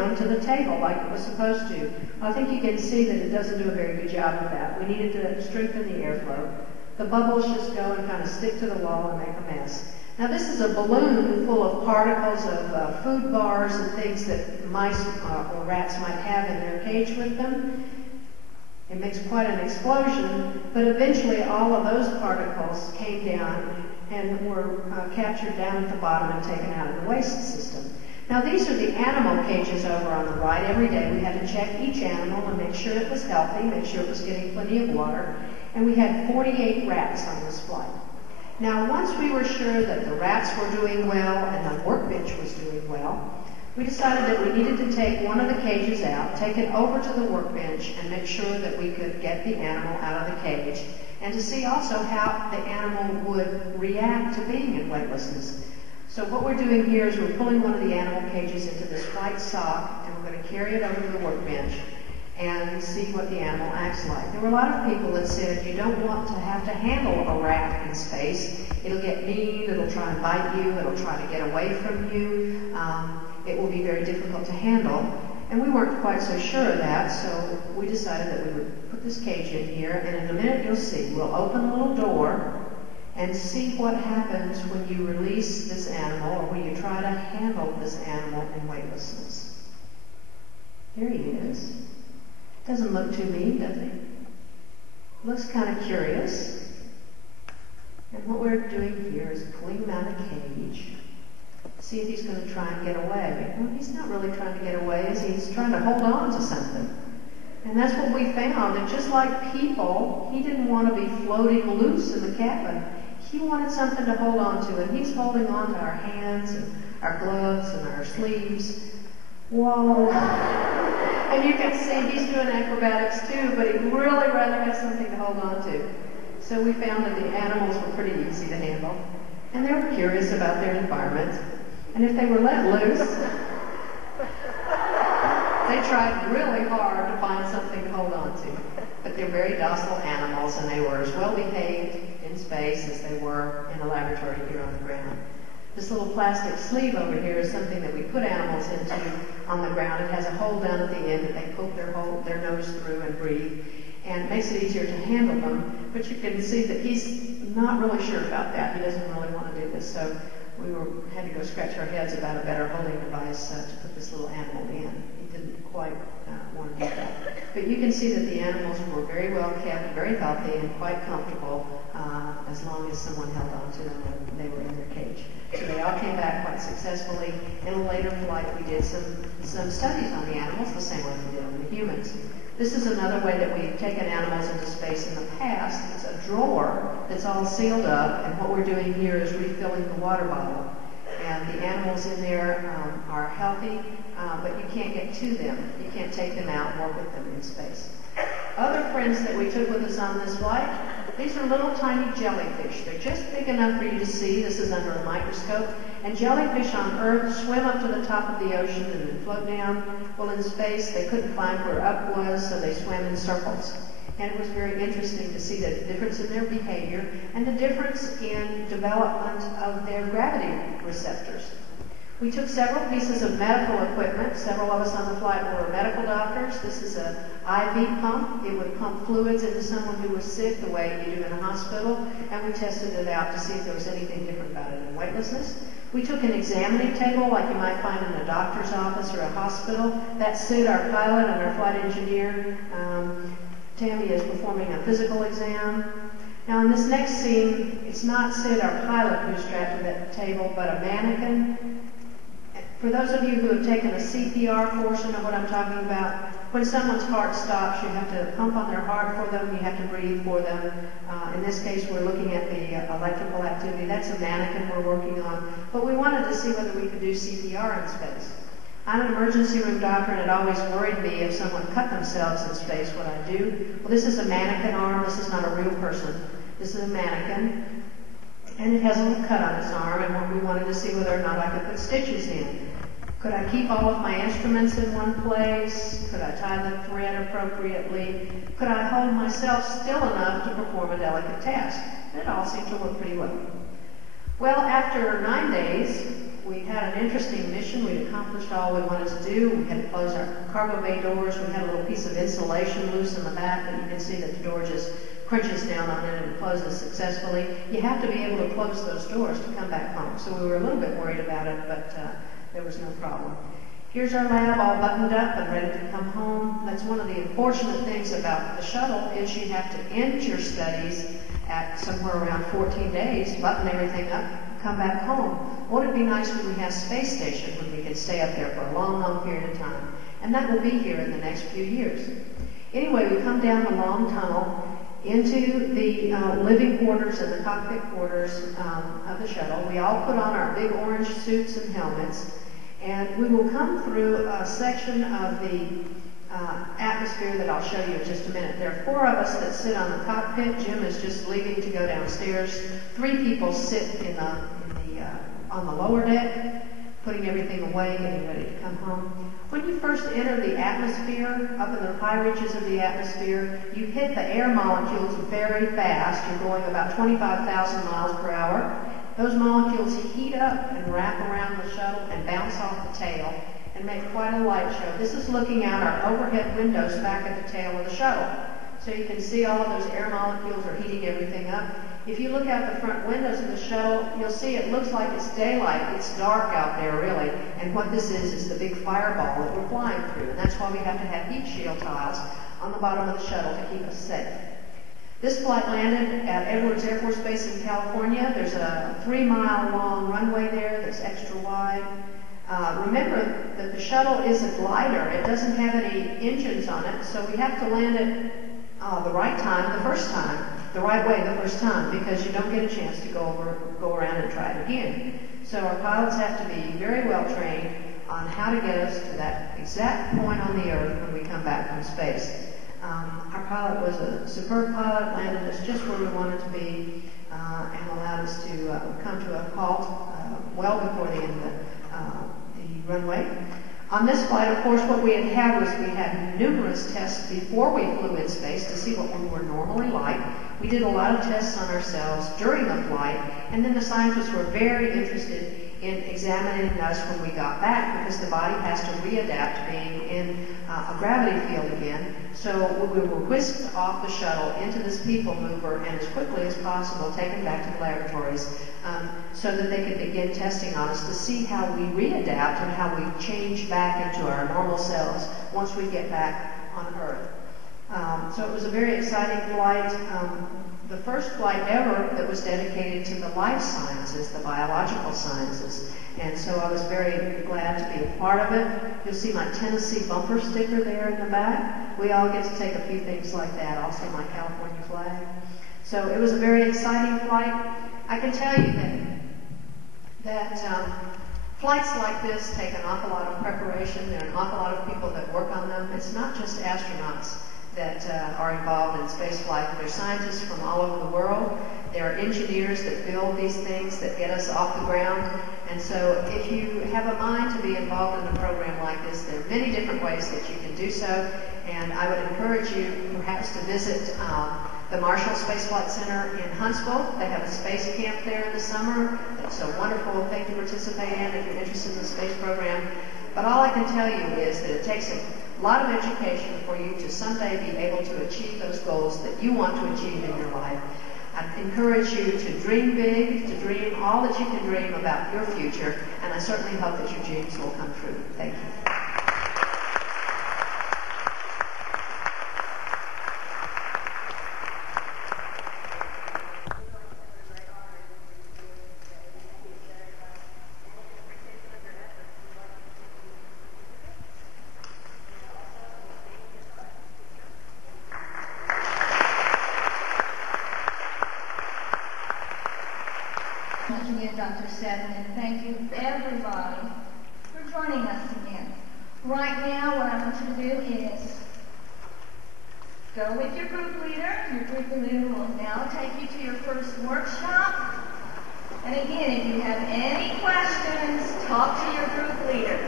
down to the table like it was supposed to. I think you can see that it doesn't do a very good job of that. We needed to strengthen the airflow. The bubbles just go and kind of stick to the wall and make a mess. Now this is a balloon full of particles of food bars and things that mice or rats might have in their cage with them. It makes quite an explosion, but eventually all of those particles came down and were captured down at the bottom and taken out of the waste system. Now these are the animal cages over on the right. Every day we had to check each animal and make sure it was healthy, make sure it was getting plenty of water, and we had 48 rats on this flight. Now once we were sure that the rats were doing well and the workbench was doing well, we decided that we needed to take one of the cages out, take it over to the workbench, and make sure that we could get the animal out of the cage, and to see also how the animal would react to being in weightlessness. So what we're doing here is we're pulling one of the animal cages into this white sock, and we're going to carry it over to the workbench and see what the animal acts like. There were a lot of people that said you don't want to have to handle a rat in space. It'll get mean, it'll try and bite you, it'll try to get away from you. It will be very difficult to handle. And we weren't quite so sure of that, so we decided that we would put this cage in here, and in a minute you'll see. We'll open a little door and see what happens when you release this animal or when you try to handle this animal in weightlessness. There he is. Doesn't look too mean, does he? Looks kind of curious. And what we're doing here is pulling him out of the cage. See if he's going to try and get away. Well, he's not really trying to get away, he's trying to hold on to something. And that's what we found, that just like people, he didn't want to be floating loose in the cabin. He wanted something to hold on to, and he's holding on to our hands and our gloves and our sleeves. Whoa. And you can see he's doing acrobatics too, but he'd really rather have something to hold on to. So we found that the animals were pretty easy to handle, and they were curious about their environment. And if they were let loose, they tried really hard to find something to hold on to. But they're very docile animals, and they were as well behaved in space as they were in a laboratory here on the ground. This little plastic sleeve over here is something that we put animals into on the ground. It has a hole down at the end that they poke their nose through and breathe, and it makes it easier to handle them. But you can see that he's not really sure about that. He doesn't really want to do this, so we had to go scratch our heads about a better holding device to put this little animal in. He didn't quite want to do that. But you can see that the animals were very well kept, very healthy, and quite comfortable as long as someone held on to them when they were in their cage. So they all came back quite successfully. In a later flight, we did some studies on the animals, the same way we did on the humans. This is another way that we've taken animals into space in the past. It's a drawer that's all sealed up, and what we're doing here is refilling the water bottle. And the animals in there are healthy, but you can't get to them. You can't take them out and work with them in space. Other friends that we took with us on this flight, these are little tiny jellyfish. They're just big enough for you to see. This is under a microscope. And jellyfish on Earth swim up to the top of the ocean and then float down. Well, in space, they couldn't find where up was, so they swam in circles. And it was very interesting to see the difference in their behavior and the difference in development of their gravity receptors. We took several pieces of medical equipment. Several of us on the flight were medical doctors. This is an IV pump. It would pump fluids into someone who was sick the way you do in a hospital, and we tested it out to see if there was anything different about it in weightlessness. We took an examining table like you might find in a doctor's office or a hospital. That Sid, our pilot, and our flight engineer, Tammy, is performing a physical exam. Now in this next scene, it's not Sid, our pilot, who's strapped to that table, but a mannequin. For those of you who have taken a CPR portion of what I'm talking about, when someone's heart stops, you have to pump on their heart for them, you have to breathe for them. In this case, we're looking at the electrical activity. That's a mannequin we're working on. But we wanted to see whether we could do CPR in space. I'm an emergency room doctor, and it always worried me if someone cut themselves in space, what I'd do. Well, this is a mannequin arm. This is not a real person. This is a mannequin. And it has a little cut on its arm, and we wanted to see whether or not I could put stitches in. Could I keep all of my instruments in one place? Could I tie the thread appropriately? Could I hold myself still enough to perform a delicate task? It all seemed to work pretty well. Well, after 9 days, we had an interesting mission. We'd accomplished all we wanted to do. We had to close our cargo bay doors. We had a little piece of insulation loose in the back, but you can see that the door just crunches down on it and closes successfully. You have to be able to close those doors to come back home. So we were a little bit worried about it, but there was no problem. Here's our lab all buttoned up and ready to come home. That's one of the unfortunate things about the shuttle is you have to end your studies at somewhere around 14 days, button everything up, come back home. Won't it be nice when we have space station when we can stay up there for a long, long period of time? And that will be here in the next few years. Anyway, we come down the long tunnel into the living quarters and the cockpit quarters of the shuttle. We all put on our big orange suits and helmets, and we will come through a section of the atmosphere that I'll show you in just a minute. There are 4 of us that sit on the cockpit. Jim is just leaving to go downstairs. 3 people sit on the lower deck, putting everything away, getting ready to come home. When you first enter the atmosphere, up in the high reaches of the atmosphere, you hit the air molecules very fast. You're going about 25,000 miles per hour. Those molecules heat up and wrap around the shuttle and bounce off the tail and make quite a light show. This is looking out our overhead windows back at the tail of the shuttle. So you can see all of those air molecules are heating everything up. If you look out the front windows of the shuttle, you'll see it looks like it's daylight. It's dark out there, really. And what this is the big fireball that we're flying through. And that's why we have to have heat shield tiles on the bottom of the shuttle to keep us safe. This flight landed at Edwards Air Force Base in California. There's a 3-mile long runway there that's extra wide. Remember that the shuttle is a glider. It doesn't have any engines on it, so we have to land it the right time, the first time, the right way the first time, because you don't get a chance to go around and try it again. So our pilots have to be very well trained on how to get us to that exact point on the Earth when we come back from space. Our pilot was a superb pilot, landed us just where we wanted to be, and allowed us to come to a halt well before the end of the runway. On this flight, of course, what we had was we had numerous tests before we flew in space to see what we were normally like. We did a lot of tests on ourselves during the flight, and then the scientists were very interested in examining us when we got back, because the body has to readapt to being in a gravity field again. So we were whisked off the shuttle into this people mover and as quickly as possible taken back to the laboratories so that they could begin testing on us to see how we readapt and how we change back into our normal selves once we get back on Earth. So it was a very exciting flight. The first flight ever that was dedicated to the life sciences, the biological sciences. And so I was very glad to be a part of it. You'll see my Tennessee bumper sticker there in the back. We all get to take a few things like that, also my California flag. So it was a very exciting flight. I can tell you that flights like this take an awful lot of preparation. There are an awful lot of people that work on them. It's not just astronauts that are involved in space flight. There are scientists from all over the world. There are engineers that build these things that get us off the ground. And so if you have a mind to be involved in a program like this, there are many different ways that you can do so. And I would encourage you perhaps to visit the Marshall Space Flight Center in Huntsville. They have a space camp there in the summer. It's a wonderful thing to participate in if you're interested in the space program. But all I can tell you is that it takes a lot of education for you to someday be able to achieve those goals that you want to achieve in your life. I encourage you to dream big, to dream all that you can dream about your future, and I certainly hope that your dreams will come true. Thank you. Dr. Seddon, and thank you everybody for joining us again. Right now, what I want you to do is go with your group leader. Your group leader will now take you to your first workshop. And again, if you have any questions, talk to your group leader.